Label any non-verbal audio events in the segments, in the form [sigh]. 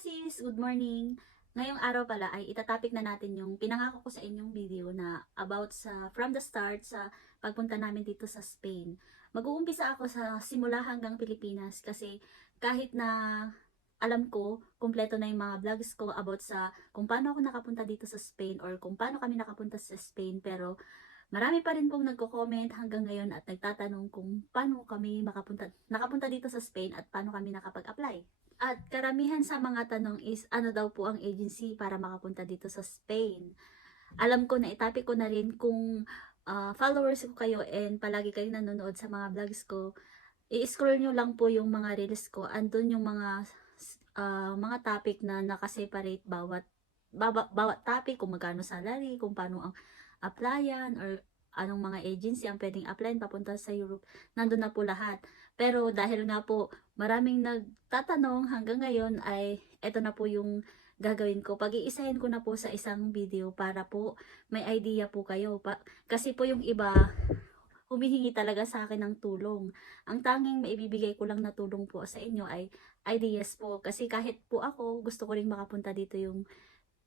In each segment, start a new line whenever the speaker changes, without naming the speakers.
sis! Good morning! Ngayong araw pala ay itatopic na natin yung pinangako ko sa inyong video na about sa from the start sa pagpunta namin dito sa Spain. Mag-uumpisa ako sa simula hanggang Pilipinas kasi kahit na alam ko, kumpleto na yung mga vlogs ko about sa kung paano ako nakapunta dito sa Spain or kung paano kami nakapunta sa Spain pero marami pa rin pong nagko-comment hanggang ngayon at nagtatanong kung paano kami makapunta, nakapunta dito sa Spain at paano kami nakapag-apply. At karamihan sa mga tanong is ano daw po ang agency para makapunta dito sa Spain. Alam ko na itapik ko na rin kung ah, followers ko kayo and palagi kayong nanonood sa mga vlogs ko. I-scroll nyo lang po yung mga reels ko. Andun yung mga ah, mga topic na nakaseparate bawat bawat, bawat topic kung magkano salary, kung paano ang applyan or anong mga agency ang pwedeng applyan papunta sa Europe. Nandun na po lahat. Pero dahil nga po maraming nagtatanong hanggang ngayon ay eto na po yung gagawin ko. Pag-iisahin ko na po sa isang video para po may idea po kayo. Pa- kasi po yung iba humihingi talaga sa akin ng tulong. Ang tanging maibibigay ko lang na tulong po sa inyo ay ideas po. Kasi kahit po ako, gusto ko rin makapunta dito yung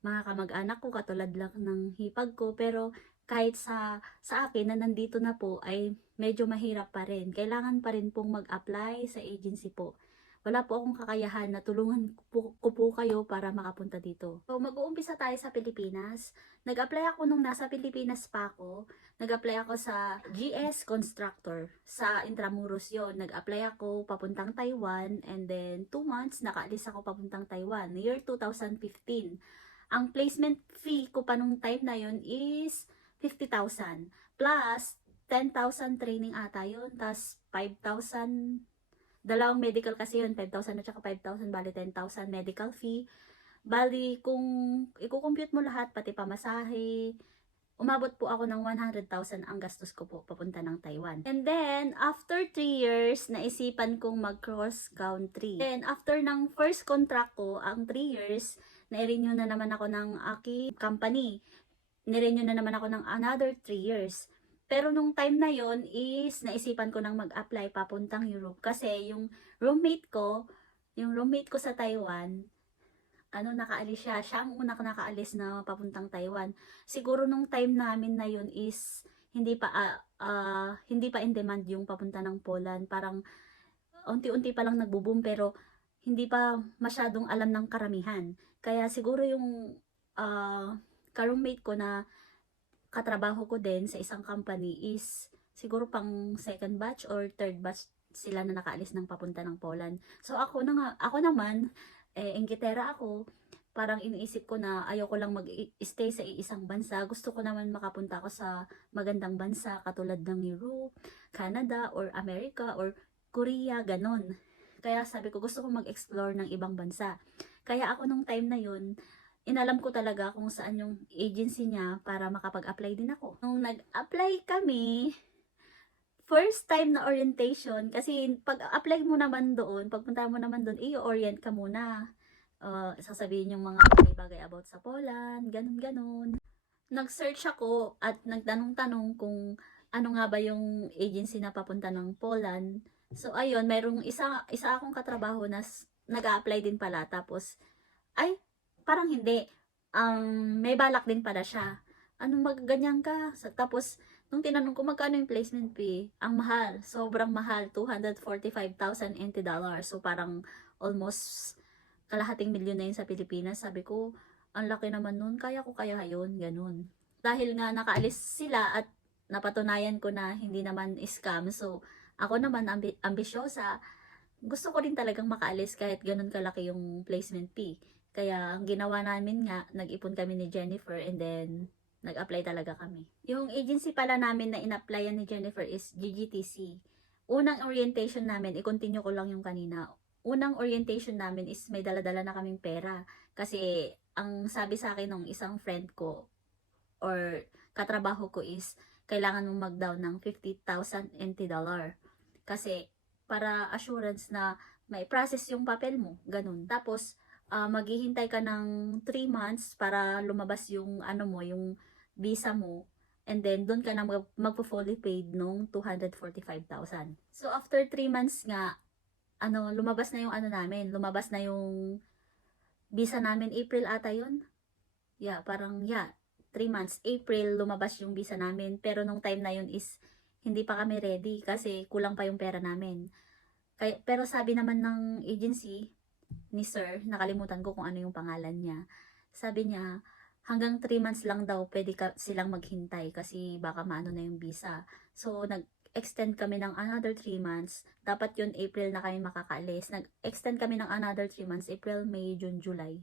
mga kamag-anak ko, katulad lang ng hipag ko. Pero kahit sa, sa akin na nandito na po ay medyo mahirap pa rin. Kailangan pa rin pong mag-apply sa agency po. Wala po akong kakayahan na tulungan ko po kayo para makapunta dito. So, mag-uumpisa tayo sa Pilipinas. Nag-apply ako nung nasa Pilipinas pa ako. Nag-apply ako sa GS Constructor sa Intramuros yon. Nag-apply ako papuntang Taiwan and then 2 months nakaalis ako papuntang Taiwan. Year 2015. Ang placement fee ko pa nung time na yon is 50,000 plus 10,000 training ata yun tas 5,000 dalawang medical kasi yun 5,000 at saka 5,000 bali 10,000 medical fee bali kung i-compute mo lahat pati pamasahe umabot po ako ng 100,000 ang gastos ko po papunta ng Taiwan. And then, after 3 years, naisipan kong mag-cross country. And after ng first contract ko, ang 3 years, na-renew na naman ako ng aking company. Nirenew na naman ako ng another 3 years. Pero nung time na yon is naisipan ko nang mag-apply papuntang Europe kasi yung roommate ko, yung roommate ko sa Taiwan, ano nakaalis siya, siya ang unang nakaalis na papuntang Taiwan. Siguro nung time namin na yun is hindi pa ah, ah, hindi pa in demand yung papunta ng Poland. Parang unti-unti pa lang nagbo-boom pero hindi pa masyadong alam ng karamihan. Kaya siguro yung ah, ka-roommate ko na katrabaho ko din sa isang company is siguro pang second batch or third batch sila na nakaalis ng papunta ng Poland. So ako na nga, ako naman, eh, engkitera ako, parang iniisip ko na ayoko lang mag-stay sa isang bansa. Gusto ko naman makapunta ako sa magandang bansa katulad ng Europe, Canada, or America, or Korea, ganon. Kaya sabi ko, gusto ko mag-explore ng ibang bansa. Kaya ako nung time na yun, inalam ko talaga kung saan yung agency niya para makapag-apply din ako. Nung nag-apply kami, first time na orientation, kasi pag-apply mo naman doon, pagpunta mo naman doon, i-orient ka muna. Uh, sasabihin yung mga bagay-bagay about sa Poland, ganun-ganun. Nag-search ako at nagtanong-tanong kung ano nga ba yung agency na papunta ng Poland. So, ayun, mayroong isa, isa akong katrabaho na nag-a-apply din pala. Tapos, ay, parang hindi. Um, may balak din pala siya. Anong magaganyan ka? Tapos, nung tinanong ko magkano yung placement fee, ang mahal, sobrang mahal, 245,000 NT dollars. So, parang almost kalahating milyon na yun sa Pilipinas. Sabi ko, ang laki naman nun, kaya ko kaya yun, ganun. Dahil nga nakaalis sila at napatunayan ko na hindi naman scam. So, ako naman ambi- ambisyosa, gusto ko rin talagang makaalis kahit ganun kalaki yung placement fee. Kaya ang ginawa namin nga, nag-ipon kami ni Jennifer and then nag-apply talaga kami. Yung agency pala namin na in-applyan ni Jennifer is GGTC. Unang orientation namin, i-continue ko lang yung kanina. Unang orientation namin is may dala-dala na kaming pera. Kasi ang sabi sa akin ng isang friend ko or katrabaho ko is kailangan mong mag-down ng 50,000 NT dollar. Kasi para assurance na may process yung papel mo, ganun. Tapos, ah, maghihintay ka ng 3 months para lumabas yung ano mo, yung visa mo. And then, doon ka na mag- magpo-fully paid nung 245,000. So, after 3 months nga, ano, lumabas na yung ano namin, lumabas na yung visa namin April ata yun. Yeah, parang yeah, 3 months. April lumabas yung visa namin. Pero nung time na yun is hindi pa kami ready kasi kulang pa yung pera namin. Kaya, pero sabi naman ng agency ni sir, nakalimutan ko kung ano yung pangalan niya. Sabi niya, hanggang 3 months lang daw pwede ka, silang maghintay kasi baka maano na yung visa. So, nag-extend kami ng another 3 months. Dapat yun April na kami makakaalis. Nag-extend kami ng another 3 months, April, May, June, July.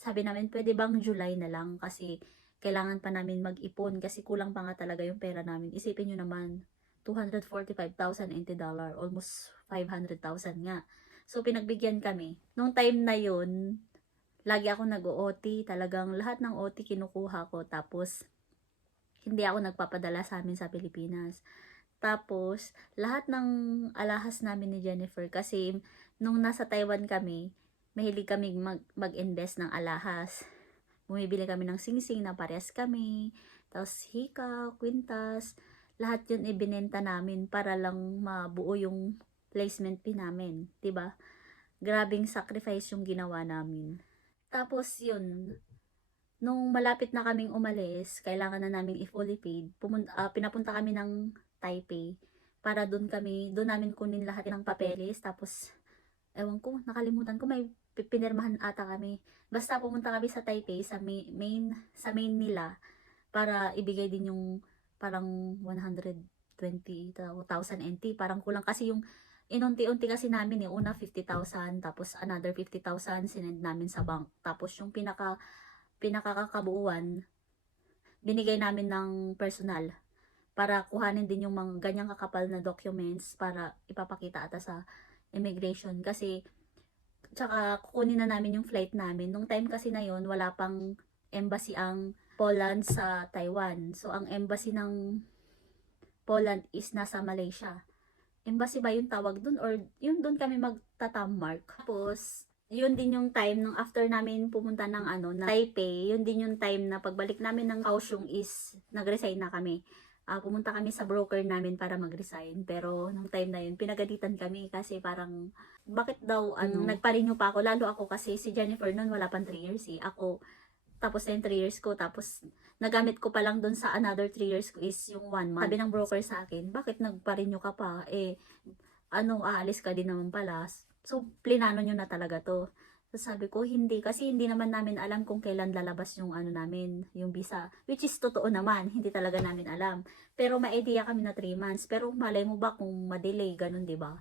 Sabi namin, pwede bang July na lang kasi kailangan pa namin mag-ipon kasi kulang pa nga talaga yung pera namin. Isipin nyo naman, 245,000 NT dollar, almost 500,000 nga. So, pinagbigyan kami. Nung time na yun, lagi ako nag-OT. Talagang lahat ng OT kinukuha ko. Tapos, hindi ako nagpapadala sa amin sa Pilipinas. Tapos, lahat ng alahas namin ni Jennifer, kasi nung nasa Taiwan kami, mahilig kami mag, mag-invest ng alahas. Bumibili kami ng singsing na parehas kami. Tapos, hika, kwintas, lahat yun ibinenta namin para lang mabuo yung placement fee namin, ba? Grabing sacrifice yung ginawa namin. Tapos yun, nung malapit na kaming umalis, kailangan na namin i-fully paid. Pumunta, ah, pinapunta kami ng Taipei para doon kami, doon namin kunin lahat ng papeles tapos ewan ko, nakalimutan ko may pi- pinirmahan ata kami. Basta pumunta kami sa Taipei sa main sa main nila para ibigay din yung parang 120,000 NT. Parang kulang kasi yung inunti-unti kasi namin eh. Una 50,000, tapos another 50,000 sinend namin sa bank. Tapos yung pinaka pinakakakabuuan, binigay namin ng personal para kuhanin din yung mga ganyang kakapal na documents para ipapakita ata sa immigration kasi tsaka kukunin na namin yung flight namin. Nung time kasi na yon wala pang embassy ang Poland sa Taiwan. So, ang embassy ng Poland is nasa Malaysia. Embassy ba yung tawag dun? Or yun dun kami magtatammark. Tapos, yun din yung time nung after namin pumunta ng ano, na Taipei, yun din yung time na pagbalik namin ng Kaohsiung is nag-resign na kami. Ah, pumunta kami sa broker namin para mag-resign. Pero nung time na yun, pinagalitan kami kasi parang, bakit daw, ano,
Mm.
nagpa-renew pa ako. Lalo ako kasi si Jennifer noon wala pang 3 years eh. Ako, tapos na yung 3 years ko. Tapos, nagamit ko pa lang doon sa another 3 years ko is yung 1 month. Sabi ng broker sa akin, bakit nagpa-renew ka pa? Eh, ano, aalis ka din naman pala. So, plinano nyo na talaga to. So, sabi ko, hindi. Kasi hindi naman namin alam kung kailan lalabas yung ano namin, yung visa. Which is totoo naman. Hindi talaga namin alam. Pero ma-idea kami na 3 months. Pero malay mo ba kung ma-delay, ganun, di ba?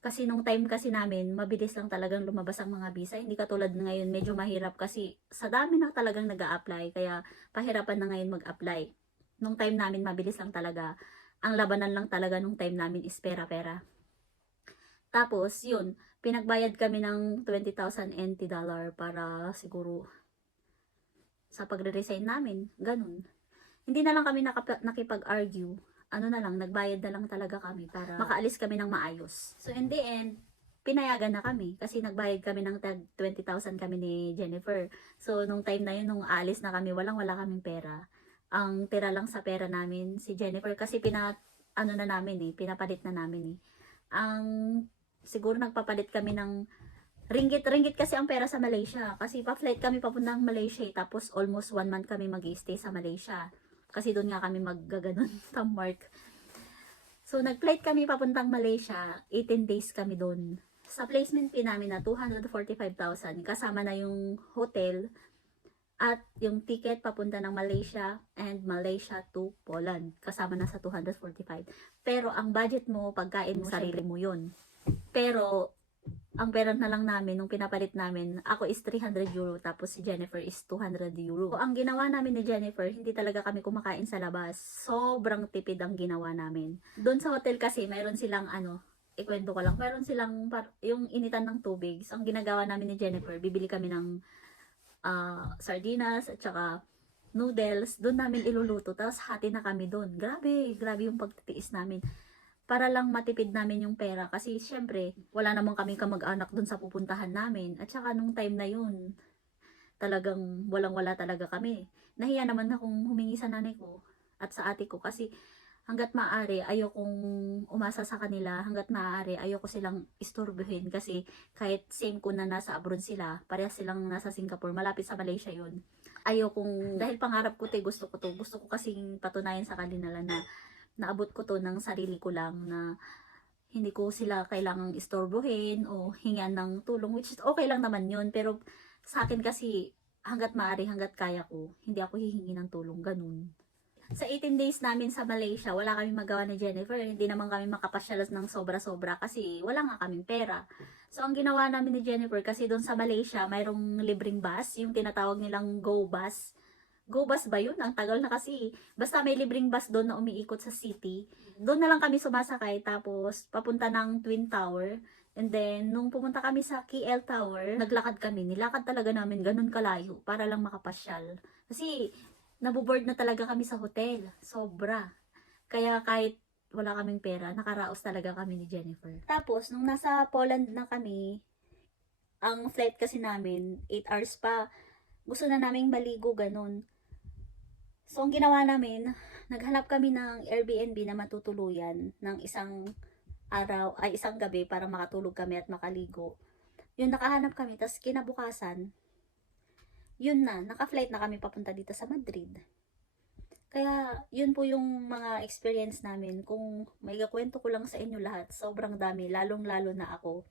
Kasi nung time kasi namin, mabilis lang talagang lumabas ang mga visa. Hindi katulad ngayon, medyo mahirap kasi sa dami na talagang nag apply Kaya pahirapan na ngayon mag-apply. Nung time namin, mabilis lang talaga. Ang labanan lang talaga nung time namin is pera-pera. Tapos, yun, pinagbayad kami ng 20,000 NT dollar para siguro sa pagre-resign namin. Ganun. Hindi na lang kami nakipag-argue. Ano na lang, nagbayad na lang talaga kami para makaalis kami ng maayos. So, in the end, pinayagan na kami kasi nagbayad kami ng tag 20,000 kami ni Jennifer. So, nung time na yun, nung aalis na kami, walang-wala kaming pera. Ang tira lang sa pera namin si Jennifer kasi pina, ano na namin eh, pinapalit na namin eh. Ang, siguro nagpapalit kami ng ringgit, ringgit kasi ang pera sa Malaysia. Kasi pa-flight kami papuntang Malaysia eh. Tapos almost one month kami mag stay sa Malaysia. Kasi doon nga kami maggaganon [laughs] sa Mark. So, nag-flight kami papuntang Malaysia. 18 days kami doon. Sa placement fee namin na 245,000. Kasama na yung hotel at yung ticket papunta ng Malaysia and Malaysia to Poland. Kasama na sa 245. Pero ang budget mo, pagkain mo, sarili mo yun. Pero, ang pera na lang namin, nung pinapalit namin, ako is 300 euro, tapos si Jennifer is 200 euro. So, ang ginawa namin ni Jennifer, hindi talaga kami kumakain sa labas. Sobrang tipid ang ginawa namin. Doon sa hotel kasi, mayroon silang ano, ikwento ko lang, mayroon silang par- yung initan ng tubig. So, ang ginagawa namin ni Jennifer, bibili kami ng ah, sardinas at saka noodles, doon namin iluluto. Tapos hati na kami doon. Grabe, grabe yung pagtitiis namin para lang matipid namin yung pera. Kasi syempre wala namang kami kamag-anak dun sa pupuntahan namin. At saka nung time na yun talagang walang wala talaga kami. Nahiya naman akong humingi sa nanay ko at sa ate ko. Kasi hanggat maaari ayokong umasa sa kanila, hanggat maaari ayoko silang istorbohin kasi kahit same ko na nasa abroad sila, parehas silang nasa Singapore, malapit sa Malaysia yun. Ayokong, dahil pangarap ko to, gusto ko to, gusto ko kasing patunayan sa kanila na naabot ko to ng sarili ko lang na hindi ko sila kailangang istorbohin o hingan ng tulong which is okay lang naman yun pero sa akin kasi hanggat maaari hanggat kaya ko hindi ako hihingi ng tulong ganun sa 18 days namin sa Malaysia, wala kami magawa ni Jennifer. Hindi naman kami makapasyal ng sobra-sobra kasi wala nga kaming pera. So, ang ginawa namin ni Jennifer, kasi doon sa Malaysia, mayroong libreng bus, yung tinatawag nilang Go Bus. Go Bus ba yun? Ang tagal na kasi. Basta may libreng bus doon na umiikot sa city. Doon na lang kami sumasakay, tapos papunta ng Twin Tower. And then, nung pumunta kami sa KL Tower, naglakad kami. Nilakad talaga namin ganun kalayo para lang makapasyal. Kasi, nabuboard na talaga kami sa hotel. Sobra. Kaya kahit wala kaming pera, nakaraos talaga kami ni Jennifer. Tapos, nung nasa Poland na kami, ang flight kasi namin, 8 hours pa. Gusto na naming maligo, ganun. So, ang ginawa namin, naghanap kami ng Airbnb na matutuluyan ng isang araw, ay isang gabi para makatulog kami at makaligo. Yun, nakahanap kami, tapos kinabukasan, yun na, naka-flight na kami papunta dito sa Madrid. Kaya, yun po yung mga experience namin. Kung may kwento ko lang sa inyo lahat, sobrang dami, lalong-lalo na ako.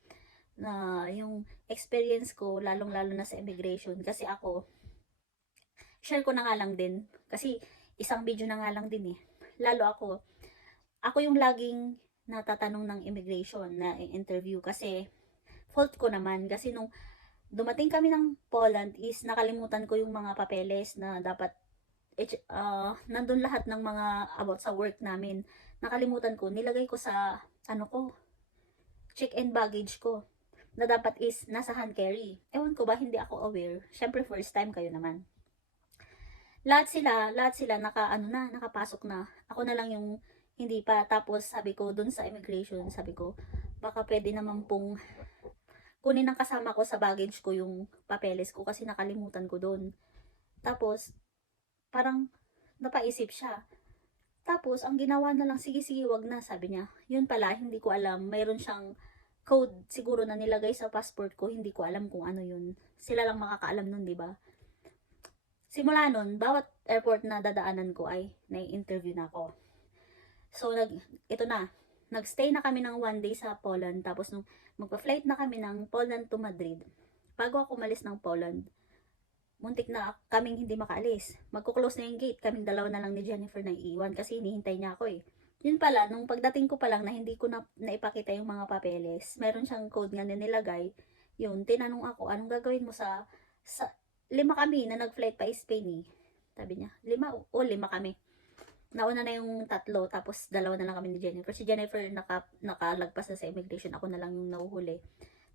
Na yung experience ko, lalong-lalo na sa immigration. Kasi ako, share ko na nga lang din. Kasi, isang video na nga lang din eh. Lalo ako, ako yung laging natatanong ng immigration na interview kasi fault ko naman kasi nung dumating kami ng Poland is nakalimutan ko yung mga papeles na dapat uh, nandun lahat ng mga about sa work namin. Nakalimutan ko, nilagay ko sa ano ko, check-in baggage ko na dapat is nasa hand carry. Ewan ko ba, hindi ako aware. Syempre first time kayo naman. Lahat sila, lahat sila naka ano na, nakapasok na. Ako na lang yung hindi pa. Tapos sabi ko dun sa immigration, sabi ko, baka pwede naman pong kunin ng kasama ko sa baggage ko yung papeles ko kasi nakalimutan ko doon. Tapos, parang napaisip siya. Tapos, ang ginawa na lang, sige, sige, wag na, sabi niya. Yun pala, hindi ko alam. Mayroon siyang code siguro na nilagay sa passport ko. Hindi ko alam kung ano yun. Sila lang makakaalam nun, di ba? Simula nun, bawat airport na dadaanan ko ay nai-interview na ako. So, nag, ito na. Nagstay na kami ng one day sa Poland. Tapos, nung magpa-flight na kami ng Poland to Madrid. Bago ako umalis ng Poland, muntik na kaming hindi makaalis. Magkuklose na yung gate, kaming dalawa na lang ni Jennifer na iiwan kasi hinihintay niya ako eh. Yun pala, nung pagdating ko pa lang na hindi ko na naipakita yung mga papeles, meron siyang code nga na nilagay, yun, tinanong ako, anong gagawin mo sa, sa lima kami na nag-flight pa Spain eh. Sabi niya, lima o lima kami nauna na yung tatlo, tapos dalawa na lang kami ni Jennifer. Si Jennifer naka, nakalagpas na sa immigration, ako na lang yung nauhuli.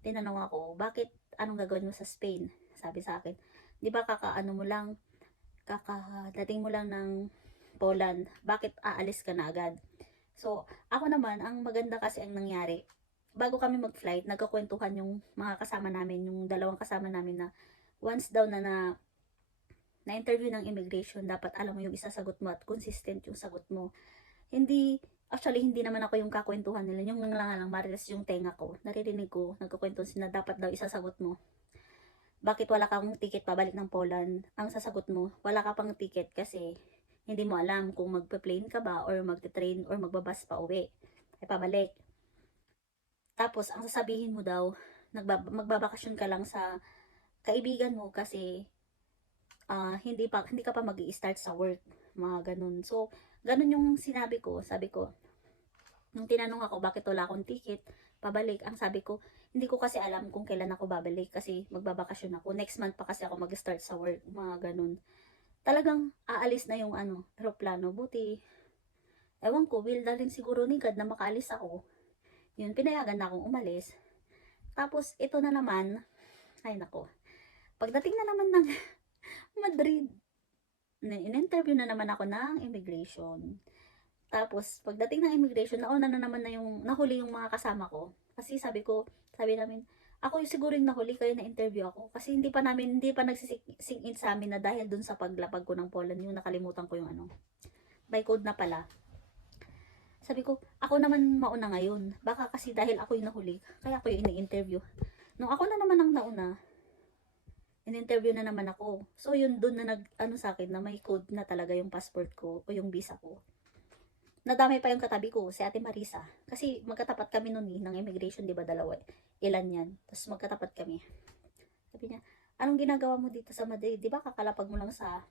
Tinanong ako, bakit, anong gagawin mo sa Spain? Sabi sa akin, di ba kakaano mo lang, kakadating mo lang ng Poland, bakit aalis ka na agad? So, ako naman, ang maganda kasi ang nangyari, bago kami mag-flight, nagkakwentuhan yung mga kasama namin, yung dalawang kasama namin na once daw na na na-interview ng immigration, dapat alam mo yung isasagot mo at consistent yung sagot mo. Hindi, actually, hindi naman ako yung kakwentuhan nila. Yung lang lang, marilas yung tenga ko. Naririnig ko, nagkakwento sila, dapat daw isasagot mo. Bakit wala kang ticket pabalik ng Poland? Ang sasagot mo, wala ka pang ticket kasi hindi mo alam kung magpe-plane ka ba or magte-train or magbabas pa uwi. Ay pabalik. Tapos, ang sasabihin mo daw, magbabakasyon ka lang sa kaibigan mo kasi uh, hindi pa hindi ka pa magi-start sa work, mga ganun. So, ganun yung sinabi ko, sabi ko. Nung tinanong ako bakit wala akong ticket, pabalik, ang sabi ko, hindi ko kasi alam kung kailan ako babalik kasi magbabakasyon ako. Next month pa kasi ako mag-start sa work, mga ganun. Talagang aalis na yung ano, aeroplano. Buti, ewan ko, will na rin siguro ni God na makaalis ako. Yun, pinayagan na akong umalis. Tapos, ito na naman, ay nako, pagdating na naman ng [laughs] Madrid. In-interview na naman ako ng immigration. Tapos, pagdating ng immigration, nauna na naman na yung, nahuli yung mga kasama ko. Kasi sabi ko, sabi namin, ako yung siguro yung nahuli kayo na interview ako. Kasi hindi pa namin, hindi pa nagsising in sa amin na dahil dun sa paglapag ko ng Poland, yung nakalimutan ko yung ano. By code na pala. Sabi ko, ako naman mauna ngayon. Baka kasi dahil ako yung nahuli, kaya ako yung ini-interview. Nung ako na naman ang nauna, in-interview na naman ako. So, yun doon na nag, ano sa akin, na may code na talaga yung passport ko o yung visa ko. Nadamay pa yung katabi ko, si Ate Marisa. Kasi magkatapat kami noon eh, ng immigration, di ba dalawa? eh. Ilan yan? Tapos magkatapat kami. Sabi niya, anong ginagawa mo dito sa Madrid? Di ba kakalapag mo lang sa,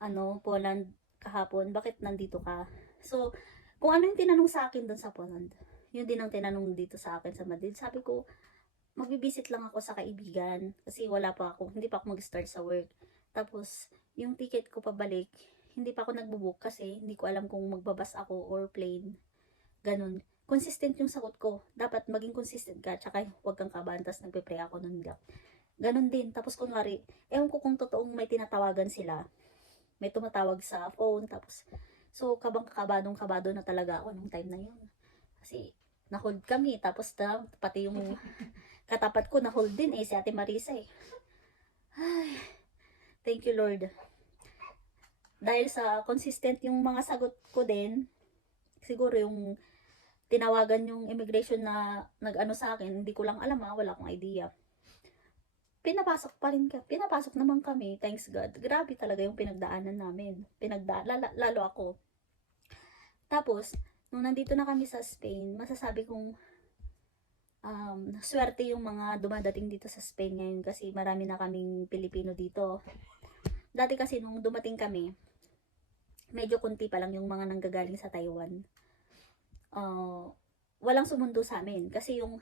ano, Poland kahapon? Bakit nandito ka? So, kung ano yung tinanong sa akin doon sa Poland, yun din ang tinanong dito sa akin sa Madrid. Sabi ko, magbibisit lang ako sa kaibigan kasi wala pa ako, hindi pa ako mag-start sa work. Tapos, yung ticket ko pabalik, hindi pa ako nagbubook kasi hindi ko alam kung magbabas ako or plane. Ganun. Consistent yung sagot ko. Dapat maging consistent ka, tsaka huwag kang kabahan, tapos nagpe-pray ako nun. Ganun din. Tapos kunwari, ewan ko kung totoong may tinatawagan sila. May tumatawag sa phone, tapos, so kabang kabadong kabado na talaga ako nung time na yun. Kasi, na-hold kami, tapos na, pati yung [laughs] katapat ko na-hold din eh, si Ate Marisa eh. Ay, thank you Lord. Dahil sa consistent yung mga sagot ko din, siguro yung tinawagan yung immigration na nag-ano sa akin, hindi ko lang alam ha, wala akong idea. Pinapasok pa rin ka, pinapasok naman kami, thanks God. Grabe talaga yung pinagdaanan namin. Pinagda lalo, lalo ako. Tapos, nung nandito na kami sa Spain, masasabi kong um, swerte yung mga dumadating dito sa Spain ngayon kasi marami na kaming Pilipino dito. Dati kasi nung dumating kami, medyo kunti pa lang yung mga nanggagaling sa Taiwan. Uh, walang sumundo sa amin kasi yung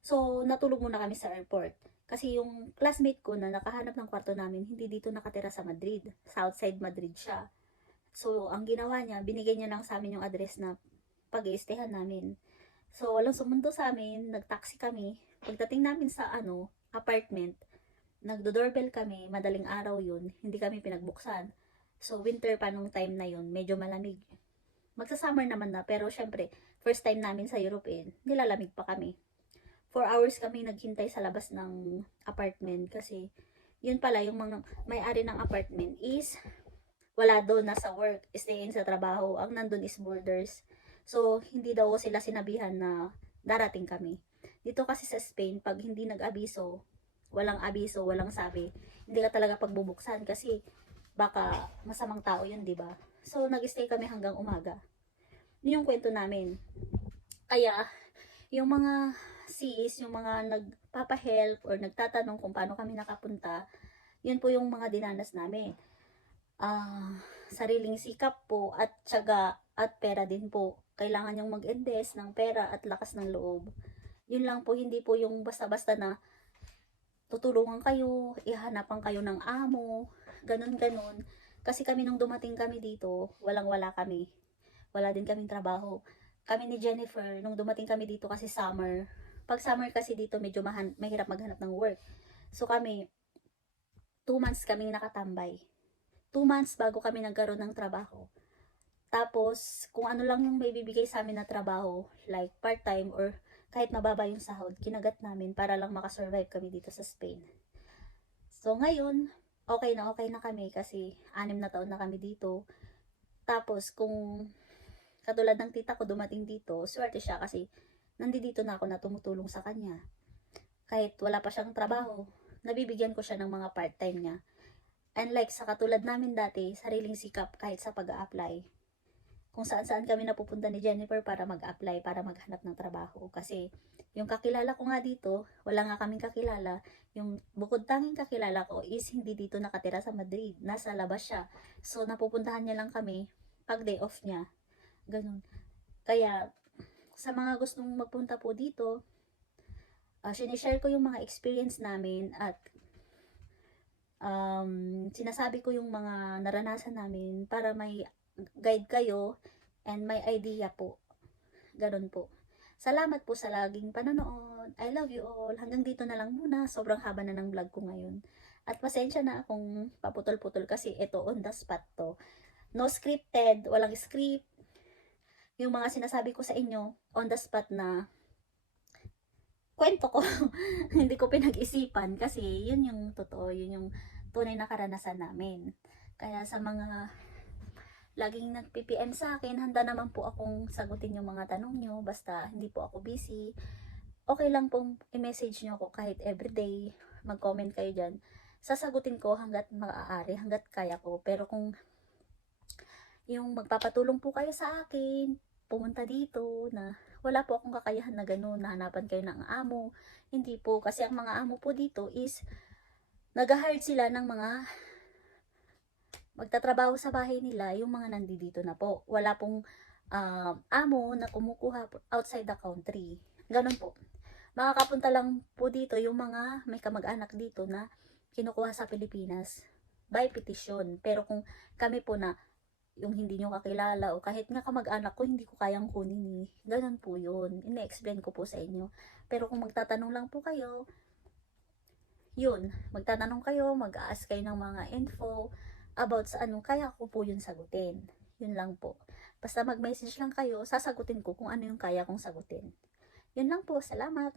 so natulog muna kami sa airport kasi yung classmate ko na nakahanap ng kwarto namin hindi dito nakatira sa Madrid sa outside Madrid siya so ang ginawa niya binigay niya lang sa amin yung address na pag namin so walang sumundo sa amin nagtaxi kami pagdating namin sa ano apartment nagdo-doorbell kami madaling araw yun hindi kami pinagbuksan so winter pa nung time na yun medyo malamig magsa-summer naman na, pero syempre, first time namin sa Europe eh, nilalamig pa kami. Four hours kami naghintay sa labas ng apartment kasi yun pala yung mga may-ari ng apartment is wala doon nasa work, stayin sa trabaho. Ang nandun is borders. So, hindi daw sila sinabihan na darating kami. Dito kasi sa Spain, pag hindi nag-abiso, walang abiso, walang sabi, hindi ka talaga pagbubuksan kasi baka masamang tao yun, di ba? So, nag-stay kami hanggang umaga. Yun yung kwento namin. Kaya, yung mga sis, yung mga nagpapahelp or nagtatanong kung paano kami nakapunta, yun po yung mga dinanas namin. Ah, sariling sikap po at tiyaga at pera din po. Kailangan yung mag-invest ng pera at lakas ng loob. Yun lang po, hindi po yung basta-basta na tutulungan kayo, ihanapan kayo ng amo, ganun-ganun. Kasi kami nung dumating kami dito, walang-wala kami. Wala din kaming trabaho. Kami ni Jennifer, nung dumating kami dito kasi summer, pag summer kasi dito medyo mahan, mahirap maghanap ng work. So kami, two months kami nakatambay. Two months bago kami nagkaroon ng trabaho. Tapos, kung ano lang yung may bibigay sa amin na trabaho, like part-time or kahit mababa yung sahod, kinagat namin para lang makasurvive kami dito sa Spain. So, ngayon, okay na okay na kami kasi anim na taon na kami dito. Tapos, kung katulad ng tita ko dumating dito, swerte siya kasi nandito na ako na tumutulong sa kanya. Kahit wala pa siyang trabaho, nabibigyan ko siya ng mga part-time niya. And like sa katulad namin dati, sariling sikap kahit sa pag-a-apply. Kung saan-saan kami napupunta ni Jennifer para mag-apply, para maghanap ng trabaho. Kasi yung kakilala ko nga dito, wala nga kaming kakilala. Yung bukod tanging kakilala ko is hindi dito nakatira sa Madrid. Nasa labas siya. So napupuntahan niya lang kami pag day off niya. Ganun. Kaya sa mga gustong magpunta po dito, uh, sinishare ko yung mga experience namin at um, sinasabi ko yung mga naranasan namin para may guide kayo and may idea po. Ganun po. Salamat po sa laging panonood. I love you all. Hanggang dito na lang muna. Sobrang haba na ng vlog ko ngayon. At pasensya na akong paputol-putol kasi ito on the spot to. No scripted, walang script. Yung mga sinasabi ko sa inyo on the spot na kwento ko. [laughs] Hindi ko pinag-isipan kasi yun yung totoo, yun yung tunay na karanasan namin. Kaya sa mga laging nag-PPM sa akin, handa naman po akong sagutin yung mga tanong nyo, basta hindi po ako busy. Okay lang pong i-message nyo ako kahit everyday, mag-comment kayo dyan. Sasagutin ko hanggat maaari, hanggat kaya ko. Pero kung yung magpapatulong po kayo sa akin, pumunta dito na wala po akong kakayahan na gano'n, nahanapan kayo ng amo. Hindi po, kasi ang mga amo po dito is nag-hire sila ng mga magtatrabaho sa bahay nila, yung mga nandito na po. Wala pong um, amo na kumukuha outside the country. Ganon po. Makakapunta lang po dito yung mga may kamag-anak dito na kinukuha sa Pilipinas by petition. Pero kung kami po na yung hindi nyo kakilala o kahit nga kamag-anak ko, hindi ko kayang kunin eh. Ganon po yun. Ine-explain ko po sa inyo. Pero kung magtatanong lang po kayo, yun, magtatanong kayo, mag-ask kayo ng mga info about sa ano, kaya ko po yun sagutin. Yun lang po. Basta mag-message lang kayo, sasagutin ko kung ano yung kaya kong sagutin. Yun lang po, salamat.